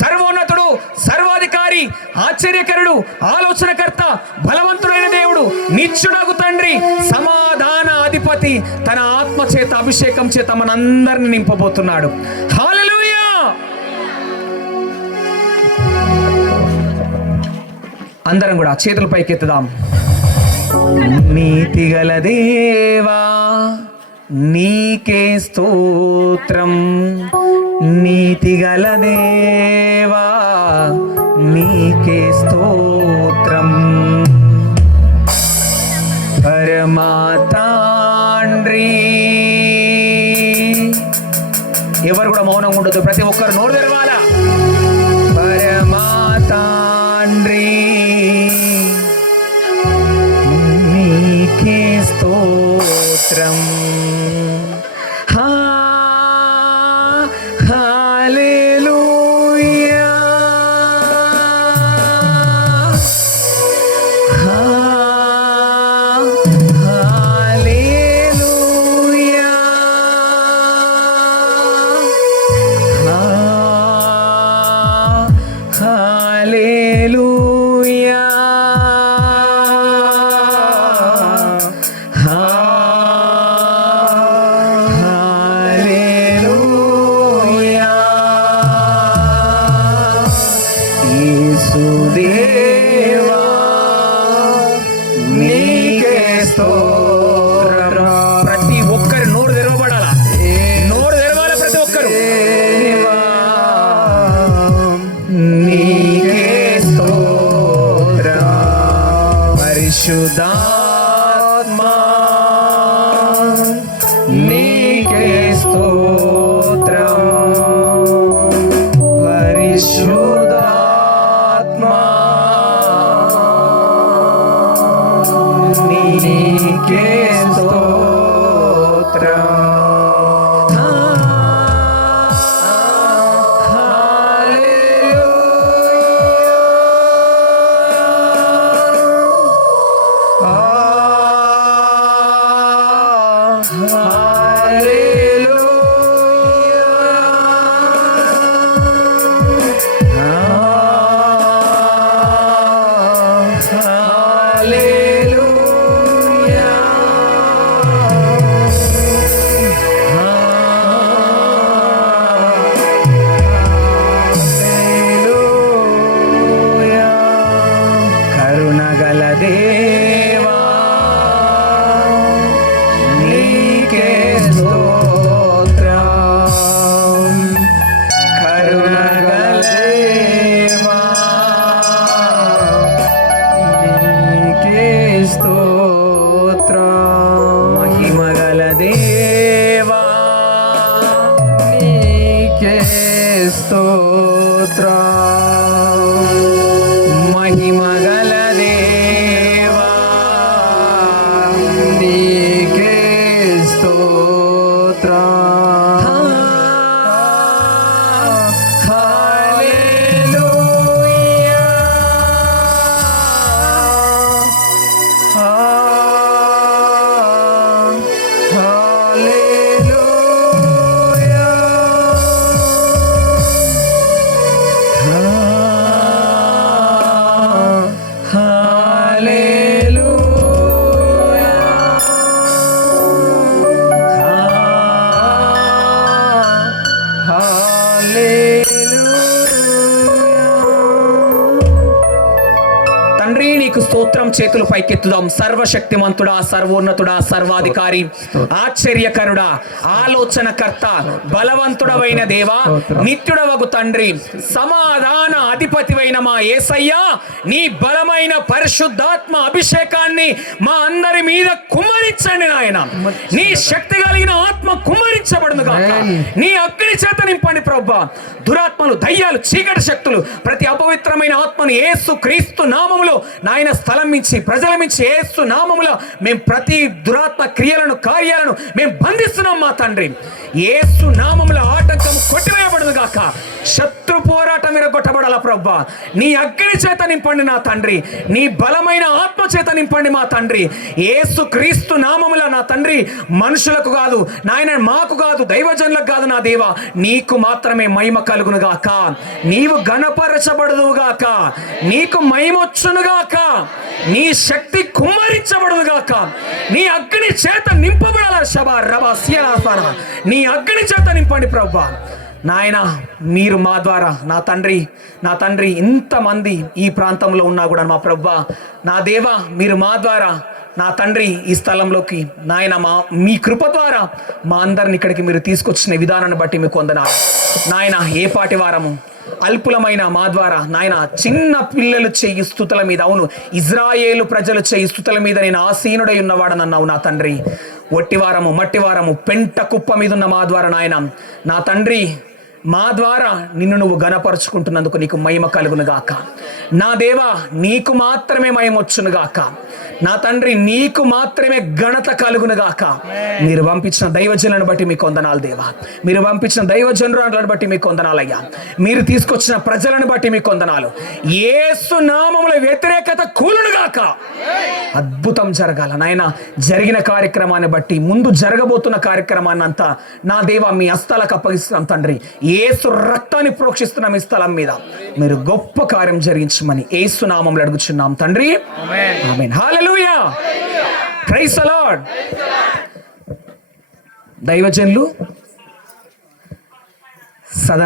సర్వోన్నతుడు, సర్వాధికారి, ఆశ్చర్యకరుడు, ఆలోచనకర్త, బలవంతుడైన దేవుడు, నిత్యుడగు తండ్రి, సమాధాన అధిపతి తన ఆత్మ చేత అభిషేకం చేత మనందరిని నింపబోతున్నాడు. హల్లెలూయా. అందరం కూడా చేతుల పైకెత్తుదాం. నీతిగల దేవా నీకే స్తోత్రం, నీతిగల దేవా నీకే స్తోత్రం, పరమా తండ్రి. ఎవరు కూడా మౌనంగా ఉండదు, ప్రతి ఒక్కరు నోరు తెరవాలా. పరమా తండ్రి నీకే స్తోత్రం. హల్లెలూయా. హల్లెలూయా. హల్లెలూయా. యేసుదేవా నీకే స్తోత్రం. ప్రతి ఒక్కరు నోరు తెరవబడాల, నోరు తెరవాలి ప్రతి ఒక్కరు. నీకే స్తోత్రం, పరిశుద్ధాత్మా నీకే స్తోత్రం, పరిశుద్ధాత్మా నీకే స్తోత్రం. కరుణగల దేవా నీకే స్తోత్రం, కరుణగల దేవా నీకే స్తోత్రం, మహిమగల దేవా నీకే స్తోత్రం, మహిమగల దేవా నీకే స్తోత్రం. హల్లెలూయా. హల్లెలూయా. తండ్రి నీకు స్తోత్రం. చేతులు పైకెత్తుదాం. సర్వశక్తిమంతుడా, సర్వోన్నతుడా, సర్వాధికారి, ఆశ్చర్యకరుడా, ఆలోచనకర్త, బలవంతుడవైన దేవా, నిత్యుడవగు తండ్రి, సమాధాన అధిపతివైన మా యేసయ్యా, నీ బలమైన పరిశుద్ధాత్మ అభిషేకాన్ని మా అందరి మీద కుమ్మరించండి నాయన. నీ శక్తి కలిగిన ఆత్మ కుమ్మరించబడును గాక. నీ అగ్ని చేత నింపండి ప్రభువా. దురాత్మలు, దయ్యాలు, చీకటి శక్తులు, ప్రతి అపవిత్రమైన ఆత్మను యేసు క్రీస్తు నామములో నాయన స్థలం మించి, ప్రజల మించి యేసు నామములో మేము ప్రతి దురాత్మ క్రియలను, కార్యాలను మేము బంధిస్తున్నాం మా తండ్రి. యేసు నామములో ఆటంకం కొట్టివేయబడును గాక. శత్రు పోరాటం విరగొట్టబడాల ప్రభా. నీ అగ్ని చేత నింపండి నా తండ్రి, నీ బలమైన ఆత్మ చేత నింపండి మా తండ్రి. యేసు క్రీస్తు నామముల నా తండ్రి, మనుషులకు కాదు నాయన, మాకు కాదు, దైవజనులకు కాదు నా దేవా, నీకు మాత్రమే మహిమ కలుగును గాక. నీవు గణపరచబడును గాక, నీకు మహిమొచ్చును గాక, నీ శక్తి కుమ్మరించబడును గాక, నీ అగ్ని చేత నింపబడాల. శబా రబా సియలాఫాన, నీ అగ్ని చేత నింపండి ప్రభా. నాయన మీరు మా ద్వారా నా తండ్రి ఇంతమంది ఈ ప్రాంతంలో ఉన్నా కూడా మా ప్రభువా, నా దేవా, మీరు మా ద్వారా నా తండ్రి ఈ స్థలంలోకి నాయన మీ కృప ద్వారా మా అందరిని ఇక్కడికి మీరు తీసుకొచ్చిన విధానాన్ని బట్టి మీకు వందనాలు నాయన. ఏ పాటి వారము అల్పులమైన మా ద్వారా నాయన, చిన్న పిల్లలు చెయ్యి స్తుతుల మీద, అవును ఇజ్రాయేలు ప్రజలు చెయ్యి స్తుతుల మీద నేను ఆసీనుడై ఉన్నవాడనన్నావు నా తండ్రి. ఒట్టివారము మట్టివారము పెంట కుప్ప మీద ఉన్న మా ద్వారా నాయన, నా తండ్రి మా ద్వారా నిన్ను నువ్వు గణపరుచుకుంటున్నందుకు నీకు మహిమ కలుగును గాక. నా దేవా, నీకు మాత్రమే మహిమ వచ్చును గాక. నా తండ్రి, నీకు మాత్రమే ఘనత కలుగును గాక. మీరు పంపించిన దైవజనులను బట్టి మీకు వందనాలు దేవా. మీరు పంపించిన దైవజనులను బట్టి మీకు వందనాలయ్యా. మీరు తీసుకొచ్చిన ప్రజలను బట్టి మీకు వందనాలు. యేసు నామముల వ్యతిరేకత కూలును గాక. అద్భుతం జరగాల నాయన. జరిగిన కార్యక్రమాన్ని బట్టి, ముందు జరగబోతున్న కార్యక్రమాన్ని అంతా నా దేవా మీ హస్తాలకు అప్పగిస్తున్నాం తండ్రి. యేసు రక్తాన్ని ప్రోక్షిస్తున్నాం ఈ స్థలం మీద. మీరు గొప్ప కార్యం జరిగించమని యేసు నామములో అడుగుచున్నాం తండ్రి. Amen. Hallelujah. Praise the Lord. దైవజనులు సదన